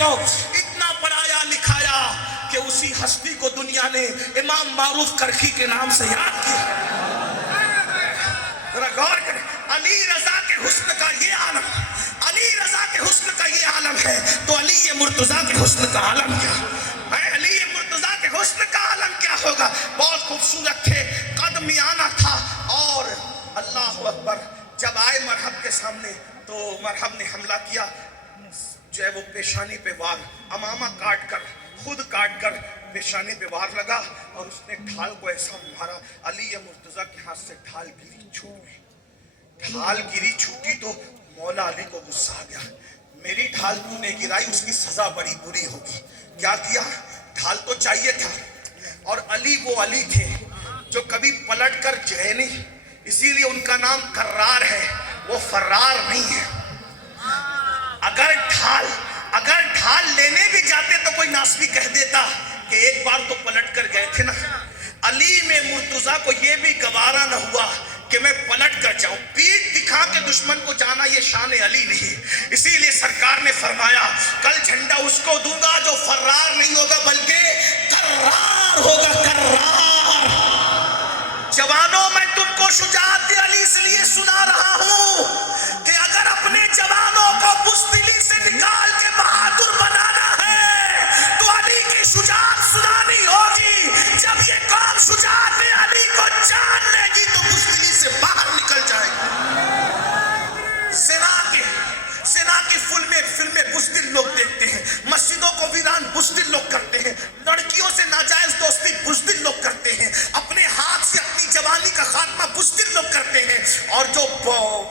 کو اتنا پڑھایا لکھایا کہ اسی ہستی کو دنیا نے امام معروف کرخی کے نام سے یاد کیا. ذرا غور کریں, علی رضا کے حسن کا یہ عالم, علی رضا کے حسن کا یہ عالم ہے تو علی مرتضیٰ کے حسن کا عالم کیا ہے؟ علی مرتضیٰ کے حسن کا عالم کیا ہوگا؟ بہت خوبصورت تھے, قد میانہ تھا, اور اللہ اکبر جب آئے مرحب کے سامنے تو مرحب نے حملہ کیا, جو ہے وہ پیشانی پہ وار, امامہ کاٹ کر, خود کاٹ کر پیشانی پہ وار لگا اور اس نے ڈھال کو ایسا مارا. علی مرتضیٰ کے ہاتھ سے ڈھال گری چھوٹ گئی. ڈھال گری چھوٹی تو مولا علی کو غصہ آ گیا, میری ڈھال تو نے گرائی, اس کی سزا بڑی بری ہوگی. کیا کیا؟ ڈھال تو چاہیے تھا, اور علی وہ علی تھے جو کبھی پلٹ کر گئے نہیں, اسی لیے ان کا نام کرار ہے, وہ فرار نہیں ہے. اگر ڈھال لینے بھی جاتے تو کوئی ناسبی کہہ دیتا کہ ایک بار تو پلٹ کر گئے تھے نا. علی میں مرتضیٰ کو یہ بھی گوارا نہ ہوا کہ میں پلٹ کر جاؤں. پیٹھ دکھا کے دشمن کو جانا یہ شان علی نہیں. اسی لیے سرکار نے فرمایا کل جھنڈا اس کو دوں گا جو فرار نہیں ہوگا بلکہ کرار ہوگا, کرار. جوانوں میں تم کو شجاعت علی اس لیے سنا رہا ہوں کہ اگر اپنے جوانوں کو بزدلی سے نکال کے بہادر بنانا ہے تو علی کی شجاعت سنانی ہوگی. جب یہ قوم شجاعت علی کو جان لے گی تو بزدلی سے باہر نکل جائے گی. سنا کی فلمیں بزدل لوگ دیکھتے ہیں, مسجدوں کو ویران بزدل لوگ کرتے ہیں, لڑکیوں سے ناجائز دوستی بزدل لوگ کرتے ہیں, اپنے ہاتھ سے اپنی جوانی کا خاتمہ بزدل لوگ کرتے ہیں, اور جو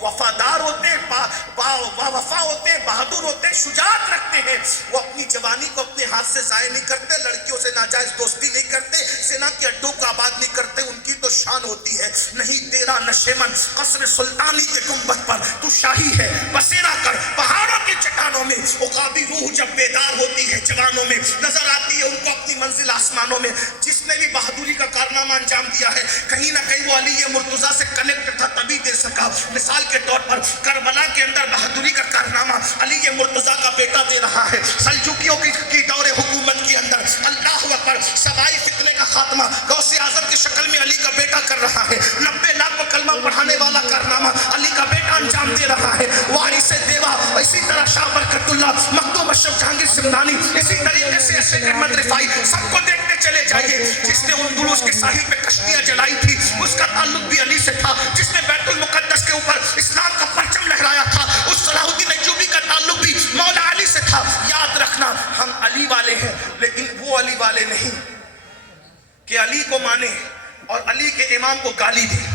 وفادار ہوتے ہیں, وفا ہوتے ہیں, بہادر ہوتے ہیں, شجاعت رکھتے ہیں, وہ اپنی جوانی کو اپنے ہاتھ سے ضائع نہیں کرتے, لڑکیوں سے ناجائز دوستی نہیں کرتے, سنا کے اڈوں کو آباد نہیں کرتے. ان کی تو شان ہوتی ہے نہیں تیرا نشیمن قصر سلطانی کے گنبد پر تو شاہی ہے بسیرا کر پہاڑوں کی چٹانوں میں. عقابی روح جب بیدار ہوتی ہے جوانوں میں نظر آتی ہے ان کو اپنی منزل آسمانوں میں. جس نے بھی بہادری کا کارنامہ انجام دیا ہے کہیں نہ کہیں وہ علی مرتضیٰ سے کنیکٹ تھا تبھی دے سکا. مثال کے طور پر کربلا کے اندر بہادری کا کارنامہ علی مرتضیٰ کا بیٹا دے رہا ہے. سلجوکیوں کی دور حکومت کے اندر اللہ اکبر سبائی فتنے کا خاتمہ غوث اعظم کی شکل میں علی کا بیٹا کر رہا ہے. 90 لاکھ کو کلمہ پڑھانے والا کارنامہ علی کا بیٹا انجام دے رہا ہے. وارث دیوا, اسی طرح شاہ برکت اللہ, مخدوم اشرف جہانگیر سمنانی, اسی طریقے سے اشرف احمد رفاعی, سب کو دیکھتے چلے جائیے. جس نے اندلس کے ساحل پہ کشتیاں جلائی تھی اس کا تعلق بھی علی سے تھا. جس نے بیت المقدس کے اوپر اسلام کا پرچم لہرایا تھا اس صلاح الدین ایوبی کا تعلق بھی مولا علی سے تھا. یاد رکھنا ہم علی والے ہیں لیکن وہ علی والے نہیں کہ علی کو مانے اور علی کے امام کو گالی دیں.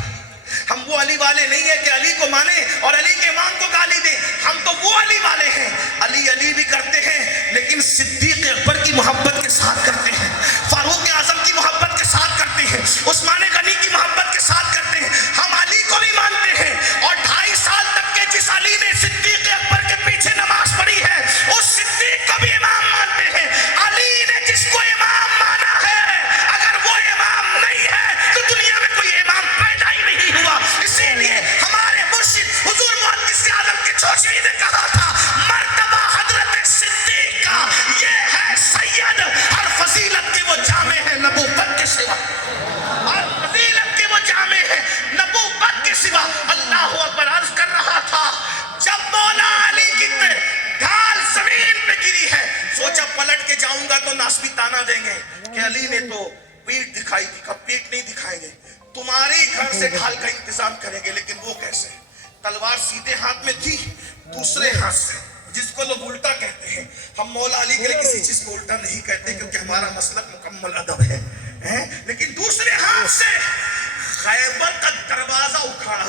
ہم وہ علی والے نہیں ہیں کہ علی کو مانے اور علی کے امام کو گالی دیں. ہم تو وہ علی والے ہیں علی بھی کرتے ہیں لیکن صدیق اکبر کی محبت کے ساتھ کرتے ہیں, فاروق اعظم کی محبت کے ساتھ کرتے ہیں, عثمان غنی کی محبت کے ساتھ کرتے ہیں. ہم علی کو بھی مانتے ہیں اور 2.5 سال تک کے جس علی نے صدیق اکبر کے پیچھے نماز پڑھی ہے اس صدیق کو بھی امام مانتے ہیں. علی نے جس کو امام مانا ہے اگر وہ امام نہیں ہے تو دنیا میں کوئی امام پیدا ہی نہیں ہوا. اسی لیے ہمارے مرشد حضور محدث عالم کے چوشی نے کہا تھا مرتبہ حضرت صدیق کا یہ ہے سید, ہر فضیلت کے وہ جامع ہے نبوت کے سوا, ہر فضیلت کے وہ جامع ہے نبوت کے سوا. اللہ اکبر. عرض کر رہا تھا جب مولا علی کی ڈھال زمین پہ گری ہے سوچا پلٹ کے جاؤں گا تو ناسبی تانا دیں گے کہ علی نے تو پیٹھ دکھائی تھی. کب پیٹھ نہیں دکھائیں گے, تمہارے گھر سے ڈھال کا انتظام کریں گے. لیکن وہ کیسے؟ تلوار سیدھے ہاتھ میں تھی, دوسرے ہاتھ سے, جس کو لوگ الٹا کہتے ہیں. ہم مولا علی کے لیے کسی چیز کو الٹا نہیں کہتے کیونکہ ہمارا مسلک مکمل ادب ہے, لیکن دوسرے ہاتھ سے خیبر کا دروازہ اکھاڑا.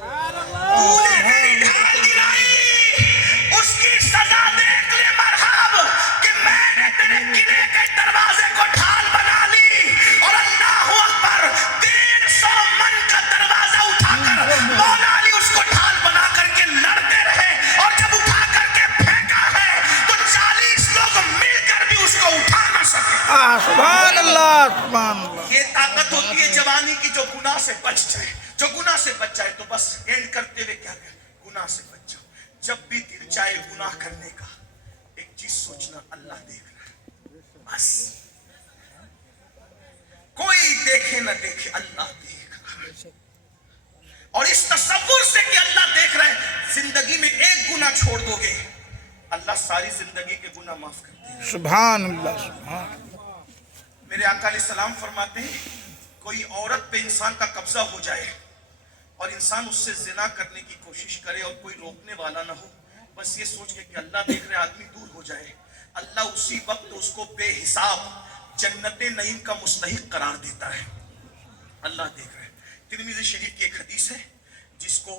تو نے میری ڈھال گرائی, اس کی سزا دیکھ لے مرحب کہ میں نے تیرے قلعے کے دروازے کو ڈھال بنا لی. اور اللہ اکبر 150 من کا دروازہ اٹھا کر مولا علی اس کو ڈھال بنا کر کے لڑتے رہے, اور جب اٹھا کر کے پھینکا ہے تو 40 لوگ مل کر بھی اس کو اٹھا نہ سکے. سبحان اللہ, سبحان اللہ. یہ طاقت ہوتی ہے جوانی کی جو گناہ سے بچ جائے, جو گناہ سے بچ جائے. تو بس اینڈ کرتے ہوئے کیا کہ گناہ سے بچ جاؤ. جب بھی دل چاہے گناہ کرنے کا, ایک चीज सोचना, अल्लाह देख रहा है, बस कोई देखे ना देखे, अल्लाह देख रहा है। और इस तसव्वुर से कि अल्लाह देख रहा है, जिंदगी में एक गुनाह छोड़ दोगे, अल्लाह सारी जिंदगी के गुनाह माफ कर देगा। सुभान अल्लाह, सुभान। मेरे आका अलैहिस्सलाम फरमाते हैं, कोई औरत पे इंसान का कब्जा हो जाए और इंसान उससे जिना करने की कोशिश करे और कोई रोकने वाला ना हो, बस ये सोच के कि अल्लाह देख रहे, आदमी दूर हो जाए, अल्लाह उसी वक्त उसको बेहिसाब जन्नत नईम का मुस्तहिक करार देता है। अल्लाह देख रहा है। तिर्मिज़ी शरीफ की एक हदीस है जिसको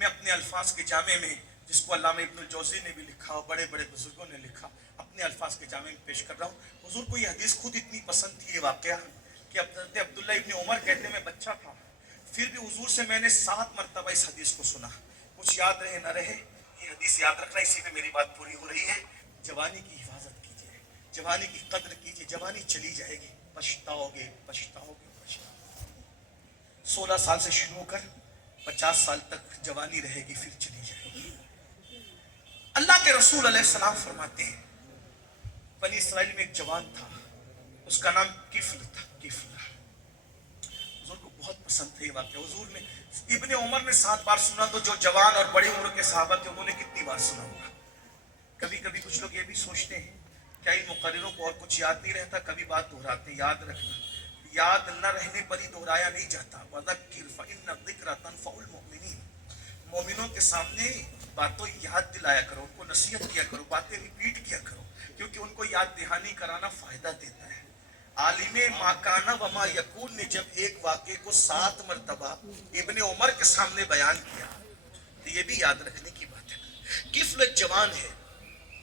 मैं अपने अल्फाज के जामे में, जिसको अल्लामा इब्नुल जौज़ी ने भी लिखा और बड़े बड़े बुजुर्गों ने लिखा, अपने अल्फाज के जामे में पेश कर रहा हूँ। हुजूर को ये हदीस खुद इतनी पसंद थी, ये वाकया, कि हज़रत अब्दुल्ला इब्न उमर कहते मैं बच्चा था, फिर भी हुजूर से मैंने 7 मरतबा इस हदीस को सुना। कुछ याद रहे न रहे, ये हदीस याद रखना, इसी में मेरी बात पूरी हो रही है। जवानी की हिफाजत कीजिए, जवानी की कद्र कीजिए, जवानी चली जाएगी, पछताओगे पछताओगे पछताओगे। 16 साल से शुरू होकर 50 साल तक जवानी रहेगी, फिर चली जाएगी। अल्लाह के रसूल अलैहिस्सलाम फरमाते हैं, बनी इसराइल में एक जवान था, उसका नाम किफ्ल था, किफ्ल। हुजूर को बहुत पसंद था ये वाक़या। हुजूर ने, इब्ने उमर ने 7 बार सुना, तो जो जवान और बड़ी उम्र के सहाबा थे उन्होंने कितनी बार सुना होगा। कभी कभी कुछ लोग ये भी सोचते हैं क्या इन मुकर्रिरों को और कुछ याद नहीं रहता, कभी बात दोहराते। याद रखना, याद न रहने पर ही दोहराया नहीं जाता। वज़क्किर फ़इन्न ज़िक्रा तनफ़उल मुमिनीन, मोमिनों के सामने बातों याद दिलाया करो, उनको नसीहत किया करो, बातें रिपीट किया करो, क्योंकि उनको याद दहानी कराना फायदा देता है। आलिमे माकाना वमा यकून ने जब एक वाक़े को 7 मरतबा इब्ने उमर के सामने बयान किया, तो ये भी याद रखने की बात है। किफ्ल एक जवान है,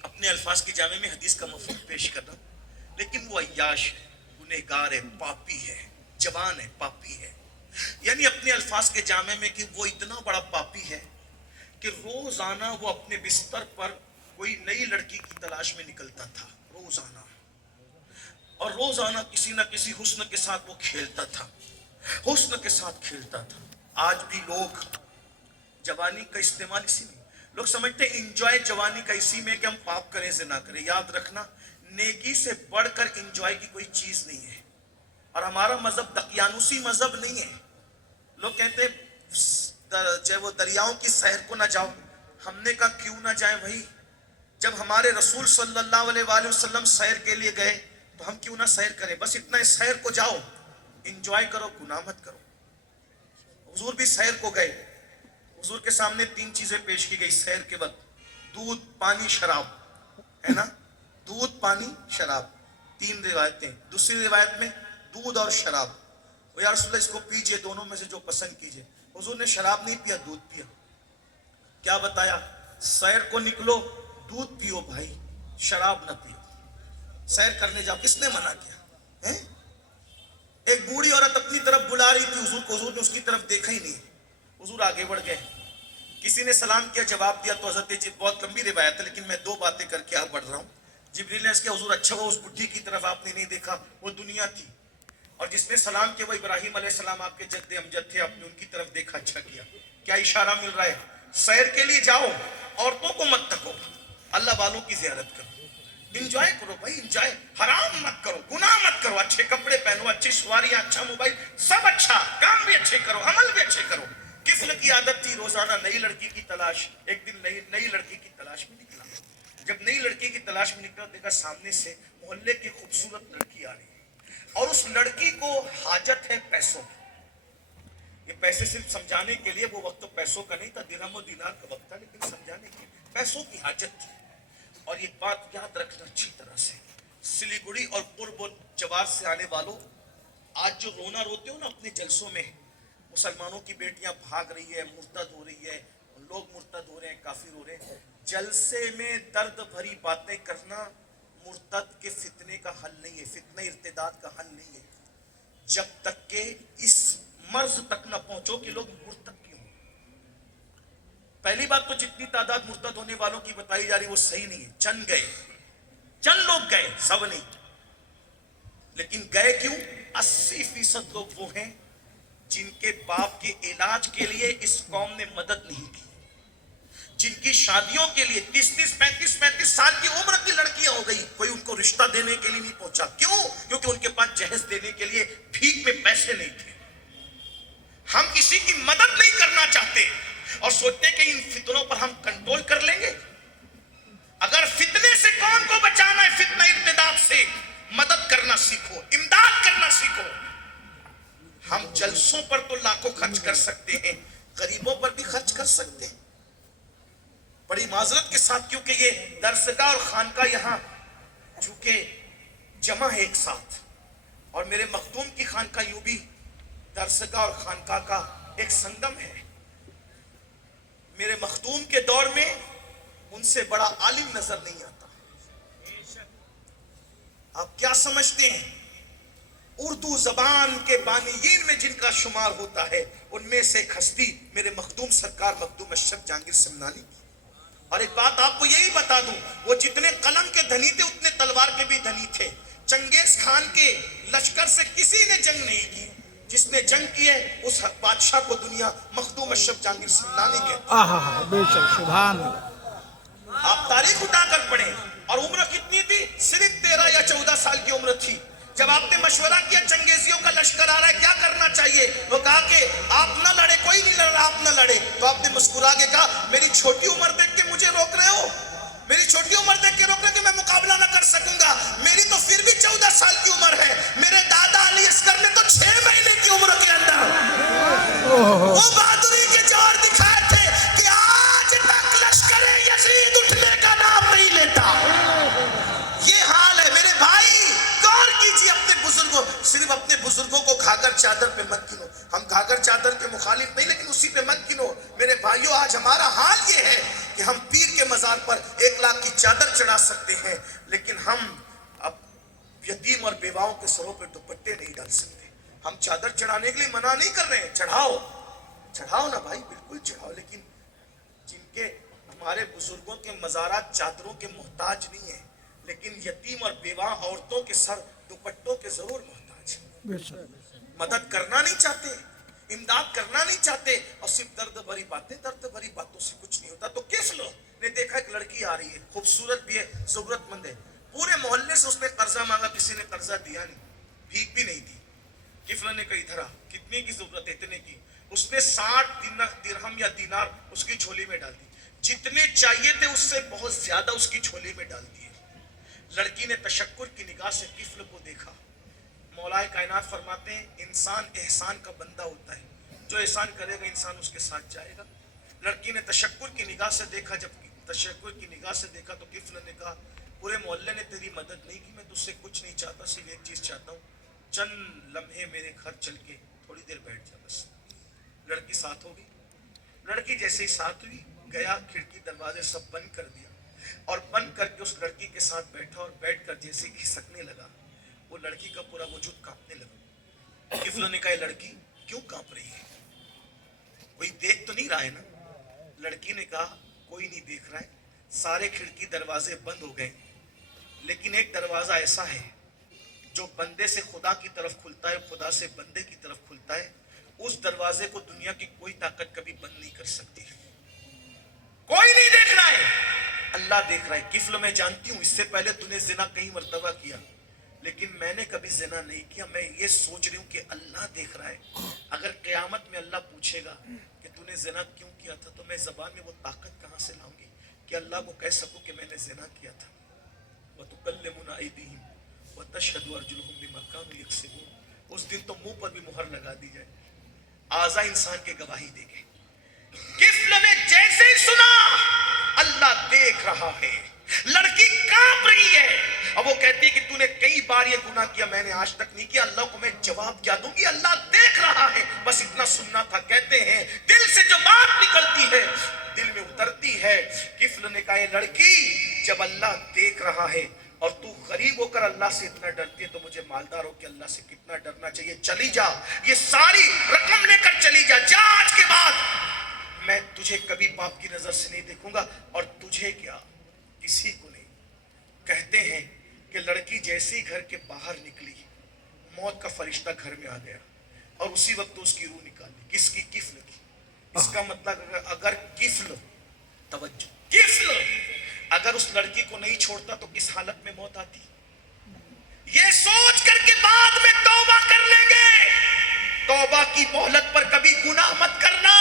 अपने अल्फाज के जामे में हदीस का मफ़हूम पेश कर रहा हूं, लेकिन वो अय्याश है, गुनहगार है, पापी है, जवान है, पापी है। यानी अपने अल्फाज के जामे में कि वो इतना बड़ा पापी है कि रोजाना वो अपने बिस्तर पर कोई नई लड़की की तलाश में निकलता था, रोजाना, और रोजाना किसी न किसी हुस्न के साथ वो खेलता था, हुस्न के साथ खेलता था। आज भी लोग जवानी का इस्तेमाल इसी में, लोग समझते हैं इंजॉय जवानी का इसी में कि हम पाप करें से ना करें। याद रखना, नेकी से बढ़कर इंजॉय की कोई चीज नहीं है, और हमारा मजहब दकियानुसी मजहब नहीं है। लोग कहते चाहे वो दरियाओं की सैर को ना जाओ, हमने कहा क्यों ना जाए भाई, जब हमारे रसूल सल्लल्लाहु अलैहि वसल्लम सैर के लिए गए तो हम क्यों ना सैर करें। बस इतना इस सैर को जाओ, इंजॉय करो, गुनाह मत करो। हुजूर भी सैर को गए, हुजूर के सामने 3 चीजें पेश की गई सैर के वक्त, दूध, पानी, शराब, है ना, दूध, पानी, शराब, 3 रिवायतें। दूसरी रिवायत में दूध और शराब, वो या रसूलल्लाह इसको पीजिए, दोनों में से जो पसंद कीजिए। हुजूर ने शराब नहीं पिया, दूध पिया। क्या बताया, सैर को निकलो, दूध पियो भाई, शराब न पियो। सैर करने जाओ, किसने मना किया है? एक बूढ़ी औरत अपनी तरफ बुला रही थी हुजूर को, हुजूर ने उसकी तरफ देखा ही नहीं, हुजूर आगे बढ़ गए। किसी ने सलाम किया, जवाब दिया, तो हज़रत जी, बहुत लंबी रिवायत है लेकिन मैं 2 बातें करके आगे बढ़ रहा हूँ। जिब्रील ने इसके, हुजूर अच्छा हुआ उस बुढ़ी की तरफ आपने नहीं देखा, वो दुनिया थी, और जिसने सलाम किया वो इब्राहिम अलैहिस्सलाम आपके जद्दे अमजद थे, आपने उनकी तरफ देखा, अच्छा किया। क्या इशारा मिल रहा है? सैर के लिए जाओ, औरतों को मत तको, अल्लाह वालों की ज़ियारत करो, इंजॉय करो भाई, इंजॉय, हराम मत करो, गुनाह मत करो, अच्छे कपड़े पहनो, अच्छी सवारियां, अच्छा मोबाइल, सब अच्छा, काम भी अच्छे करो, अमल भी अच्छे करो। किफ्ल की आदत थी रोजाना नई लड़की की तलाश। एक दिन नई लड़की की तलाश में निकला, जब नई लड़की की तलाश में निकला, देखा सामने से मोहल्ले की खूबसूरत लड़की आ रही है, और उस लड़की को हाजत है पैसों की। ये पैसे सिर्फ समझाने के लिए, वो वक्त तो पैसों का नहीं था, दिरहम और दिनार का वक्त था, लेकिन समझाने के लिए पैसों की हाजत थी। और ये बात याद रखना अच्छी तरह से, सिलीगुड़ी और पूर्व जवार से आने वालों, आज जो रोना रोते हो ना अपने जलसों में, मुसलमानों की बेटियां भाग रही है, मुर्तद हो रही है, लोग मुर्तद हो रहे हैं, काफिर हो रहे हैं, जलसे में दर्द भरी बातें करना मुर्तद के फितने का हल नहीं है, फितने इर्तिदाद का हल नहीं है, जब तक के इस मर्ज तक न पहुंचो कि लोग मुर्तद क्यों। पहली बात तो जितनी तादाद मुर्तद होने वालों की बताई जा रही वो सही नहीं है, चंद गए, चंद लोग गए, सब नहीं, लेकिन गए क्यों? 80% लोग वो हैं जिनके बाप के इलाज के लिए इस कौम ने मदद नहीं की, जिनकी शादियों के लिए 30-30, 35-35 साल की उम्र की लड़कियां हो गई, कोई उनको रिश्ता देने के लिए नहीं पहुंचा। क्यों? क्योंकि उनके पास जहेज देने के लिए भीख में पैसे नहीं थे। हम किसी की मदद नहीं करना चाहते और सोचते कि इन फितनों पर हम कंट्रोल कर लेंगे। अगर फितने से कौन को बचाना है, फितना इर्तिदाद से मदद करना सीखो, इमदाद करना सीखो। हम जलसों पर तो लाखों खर्च कर सकते हैं, गरीबों पर भी खर्च कर सकते हैं। बड़ी माजरत के साथ, क्योंकि ये दरसगाह और खानका यहां चूंकि जमा है एक साथ, और मेरे मखदूम की खानका यूं भी दरसगाह और खानका का एक संगम है। मेरे मखदूम के दौर में उनसे बड़ा आलिम नजर नहीं आता। आप क्या समझते हैं? उर्दू जबान के बानीयीन में जिनका शुमार होता है, उनमें से एक हस्ती मेरे मखदूम सरकार मखदूम अशरफ जहांगीर सिमनानी। और एक बात आपको यही बता दूं, वो जितने कलम के धनी थे उतने तलवार के भी धनी थे। चंगेज खान के लश्कर से किसी ने जंग नहीं की। जिसने जंग की है उस बादशाह को दुनिया मखदूम अशरफ जहांगीर सिमनानी कहती। बेशक, सुभान। आप तारीख उठाकर पढ़े। और उम्र कितनी थी? सिर्फ 13 या 14 साल की उम्र थी। जब आपने मशवरा किया चंगेजियों का लश्कर आ रहा है, क्या करना चाहिए, वो कहा कि आप न लड़े, कोई नहीं लड़ रहा, आप न लड़े। तो आपने मुस्कुरा के कहा, मेरी छोटी उम्र देख के मुझे रोक रहे हो? मेरी छोटी उम्र देख के रोक रहे हो कि मैं मुकाबला ना कर सकूंगा? मेरी तो फिर भी 14 साल की उम्र है। मेरे दादा अली अस्कर ने तो 6 महीने की उम्र के अंदर वो बहादुरी के जोर दिखाए थे कि आज तक लश्कर यजीद उठने का नाम नहीं लेता। ये हाल है मेरे भाई। गौर कीजिए अपने बुजुर्गों, सिर्फ अपने बुजुर्गों को घाघर चादर पे मत गिनो। हम घाघर चादर के मुखालिफ नहीं, लेकिन उसी पे मत गिनो। मेरे भाइयों, आज हमारा हाल ये है कि हम पीर के मजार पर 1 लाख की चादर चढ़ा सकते हैं, लेकिन हम अब यतीम और बेवाओं के सरों पे दुपट्टे नहीं डाल सकते। हम चादर चढ़ाने के लिए मना नहीं कर रहे हैं, चढ़ाओ, चढ़ाओ ना भाई, बिल्कुल चढ़ाओ। लेकिन जिनके हमारे बुजुर्गों के मजारात चादरों के मोहताज नहीं है, लेकिन यतीम और बेवा औरतों के सर दुपट्टों के जरूर मोहताज है। मदद करना नहीं चाहते, इमदाद करना नहीं चाहते, और सिर्फ दर्द भरी बातें। दर्द भरी बातों से कुछ नहीं होता। तो किस लो ने देखा एक लड़की आ रही है, खूबसूरत भी है, जरूरतमंद है। पूरे मोहल्ले से उसने कर्जा मांगा, किसी ने कर्जा दिया नहीं, भीख भी नहीं दी। किफल ने कहा इधर आ, कितने की जरूरत है? इतने की। उसने 60 दिरहम या दीनार उसकी झोली में डाल दी। जितने चाहिए थे उससे बहुत ज्यादा उसकी झोली में डाल दिए। लड़की ने तशक्कुर की निगाह से किफल को देखा। मौलाए कायनात फरमाते हैं, इंसान एहसान का बंदा होता है, जो एहसान करेगा इंसान उसके साथ जाएगा। लड़की ने तशक्कुर की निगाह से देखा। जब तशक्कुर की निगाह से देखा तो किफल ने कहा, पूरे मोहल्ले ने तेरी मदद नहीं की, मैं तुझसे कुछ नहीं चाहता, सिर्फ एक चीज चाहता हूँ, चंद लम्हे मेरे घर चल के थोड़ी देर बैठ जा बस। लड़की साथ हो गई। लड़की जैसे ही साथ हुई, गया, खिड़की दरवाजे सब बंद कर दिया और बंद करके उस लड़की के साथ बैठा, और बैठकर जैसे खिसकने लगा, वो लड़की का पूरा वजूद कांपने लगा। किफल ने कहा, लड़की क्यों कांप रही है? कोई देख तो नहीं रहा है ना? लड़की ने कहा, कोई नहीं देख रहा है, सारे खिड़की दरवाजे बंद हो गए, लेकिन एक दरवाजा ऐसा है जो बंदे से खुदा की तरफ खुलता है, खुदा से बंदे की तरफ खुलता है। उस दरवाजे को दुनिया की कोई ताकत कभी बंद नहीं कर सकती। कोई नहीं देख रहा है, अल्लाह देख रहा है। किफल, मैं जानती हूं इससे पहले तूने जिना कई मर्तबा किया, लेकिन मैंने कभी जिना नहीं किया। मैं ये सोच रही हूँ कि अल्लाह देख रहा है। अगर क़यामत में अल्लाह पूछेगा कि तूने जिना क्यों किया था, तो मैं ज़बान में वो ताकत कहाँ से लाऊंगी कि अल्लाह को कह सकूं कि मैंने जिना किया था। वतुकल्लिमुना अयदीहिम वतशहदु अर्जुलुहुम बिमा कानू यक्सिबून। उस दिन तो मुंह पर भी मुहर लगा दी जाए, आज़ा इंसान के गवाही देंगे। किफल ने जैसे ही सुना, अल्लाह देख रहा है, लड़की कांप रही है, अब वो कहती है कि तूने कई बार ये गुनाह किया, मैंने आज तक नहीं किया, अल्लाह को मैं जवाब क्या दूंगी? अल्लाह देख रहा है, बस इतना सुनना था। कहते हैं दिल से जो बात निकलती है दिल में उतरती है। किफल ने कहा, लड़की, जब अल्लाह देख रहा है और तू गरीब होकर अल्लाह से इतना डरती है, तो मुझे मालदार होकर अल्लाह से कितना डरना चाहिए। चली जा, ये सारी रकम लेकर चली जा, जा, आज के बाद मैं तुझे कभी बाप की नजर से नहीं देखूंगा, और तुझे क्या, किसी को नहीं। कहते हैं कि लड़की जैसे ही घर के बाहर निकली, मौत का फरिश्ता घर में आ गया और उसी वक्त उसकी रूह निकाली। किसकी? किफल की। इसका मतलब अगर किफल तवज्जो किफ्ल अगर उस लड़की को नहीं छोड़ता तो किस हालत में मौत आती, ये सोच करके बाद में तौबा कर लेंगे। तौबा की मोहलत पर कभी गुनाह मत करना।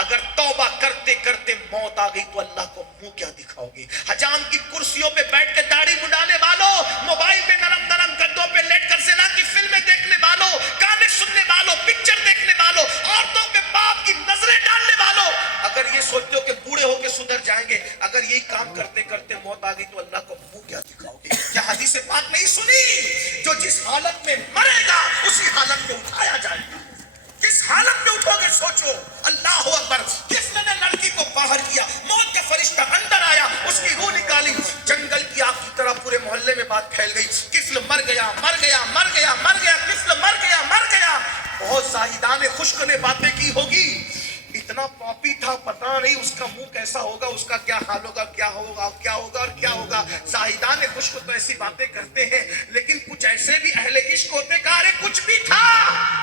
अगर तौबा करते करते मौत आ गई तो अल्लाह को मुंह क्या दिखाओगे। हजाम की कुर्सियों पे बैठ के दाढ़ी मुंडाने वालों, मोबाइल पे नरम नरम गद्दों पे लेट कर सेना की फिल्में देखने वालों, गाने सुनने वालों, पिक्चर देखने वालों, औरतों पे बाप की नजरें डालने वालों, अगर ये सोचते हो कि बूढ़े होके सुधर जाएंगे, अगर यही काम करते करते मौत आ गई तो अल्लाह को मुंह क्या दिखाओगे। क्या हदीस पाक नहीं सुनी, जो जिस हालत में मरेगा उसी हालत में उठाया जाएगा। किस हालत में उठोगे सोचो। अल्लाह अकबर। किसने लड़की को बाहर किया, मौत का फरिश्ता अंदर आया, उसकी रूह निकाली, जंगल की आग की तरह पूरे मोहल्ले में बात फैल गई। किफ्ल मर गया, मर गया, मर गया, मर गया, किफ्ल मर गया, मर गया। बहुत जाहिदाने खुश्क ने बातें की होगी, इतना पापी था, पता नहीं उसका मुंह कैसा होगा, उसका क्या हाल होगा, क्या होगा, क्या होगा और क्या होगा। जाहिदाने खुश्क तो ऐसी बातें करते हैं, लेकिन कुछ ऐसे भी अहले इश्क होते हैं, अरे कुछ भी था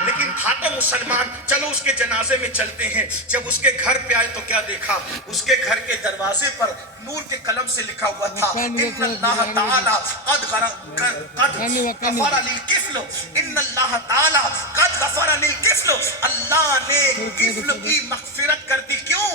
लेकिन था तो मुसलमान, चलो उसके जनाजे में चलते हैं। जब उसके घर पे आए तो क्या देखा, उसके घर के दरवाजे पर नूर के कलम से लिखा हुआ था, इन्नल्लाह ताला कद गफर लिल किफ्ल, इन्नल्लाह ताला कद गफर लिल किफ्ल। अल्लाह ने किफ्ल की मगफिरत कर दी। क्यों?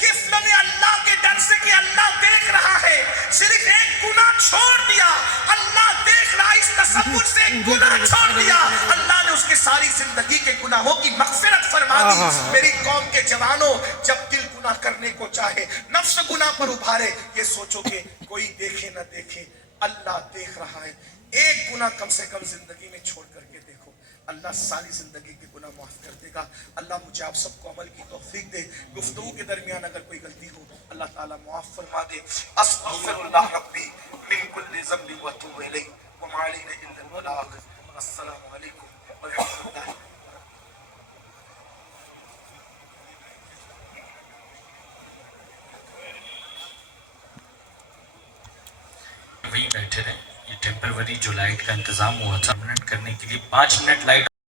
किफ्ल ने अल्लाह के डर से कि अल्लाह देख रहा है, सिर्फ एक गुनाह छोड़ दिया। अल्लाह देख रहा है, इस तसव्वुर से एक गुनाह छोड़ दिया, अल्लाह ने उसके सारी जिंदगी के गुनाहों की मगफिरत फरमा दी। मेरी कौम के जवानों, जब दिल गुनाह करने को चाहे, नफ्स गुनाह पर उभारे, ये सोचो कि कोई देखे न देखे, अल्लाह देख रहा है। एक गुनाह कम से कम जिंदगी में छोड़ करके देखो, अल्लाह सारी जिंदगी के गुनाह माफ कर देगा। अल्लाह मुझे आप सबको अमल की तौफीक दे। गुफ्तगू के दरमियान अगर कोई गलती हो, अल्लाह ताला माफ फरमा दे। अस्तगफिरुल्लाह रब्बी मिन कुल्ली ज़ंबि व अतूबु इलैहि व मा अलैना इल्ला अल बलाग। अस्सलामु अलैकुम व रहमतुल्लाहि। वही बैठे रहे। ये टेम्पररी जो लाइट का इंतजाम हुआ था, मिनट करने के लिए 5 मिनट लाइट